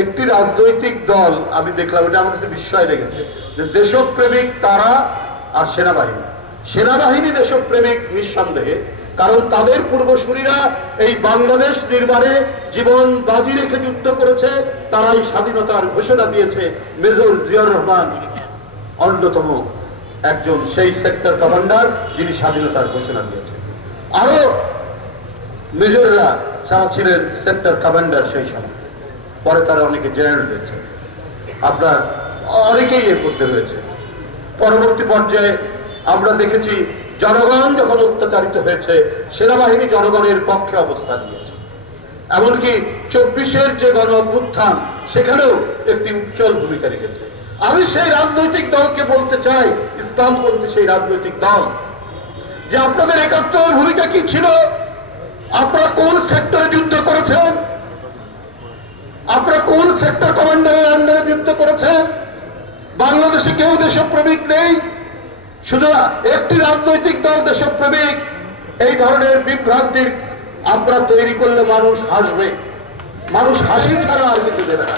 একটি রাজনৈতিক দল আমি দেখলাম, এটা আমার কাছে বিস্ময় লেগেছে, যে দেশপ্রেমিক তারা আর সেনাবাহিনী। সেনাবাহিনী দেশপ্রেমিক নিঃসন্দেহে, কারণ তাদের পূর্বসূরীরা এই বাংলাদেশ নির্মাণে জীবন বাজি রেখে যুদ্ধ করেছে, তারাই স্বাধীনতার ঘোষণা দিয়েছে। মেজর জিয়াউর রহমান অন্যতম একজন সেই সেক্টর কমান্ডার যিনি স্বাধীনতার ঘোষণা দিয়েছে। আরো মেজররা যারা ছিলেন সেক্টর কমান্ডার সেই সময়, পরে তারা অনেকে জেনারেল হয়েছে, আপনার অনেকেই এ করতে হয়েছে। পরবর্তী পর্যায়ে আমরা দেখেছি জনগণ যখন অত্যাচারিত হয়েছে, সেনাবাহিনী জনগণের পক্ষে অবস্থান নিয়েছে। এমনকি 24-এর যে গণ অভ্যুত্থান, সেখানেও একটি উজ্জ্বল ভূমিকা রেখেছে। আমি সেই রাজনৈতিক দলকে বলতে চাই, ইসলামপন্থী সেই রাজনৈতিক দল, যে আপনাদের একাত্তর ভূমিকা কি ছিল? আপনারা কোন সেক্টরে যুদ্ধ করেছেন? আপনারা কোন সেক্টর কমান্ডারের আন্ডারে যুদ্ধ করেছেন? বাংলাদেশে কেউ দেশপ্রেমিক নেই, শুধু একটি রাজনৈতিক দল দেশপ্রেমিক। এই ধরনের বিভ্রান্তির আপনারা তৈরি করলে মানুষ হাসবে, মানুষ হাসি ছাড়া আর কিছু দেবে না।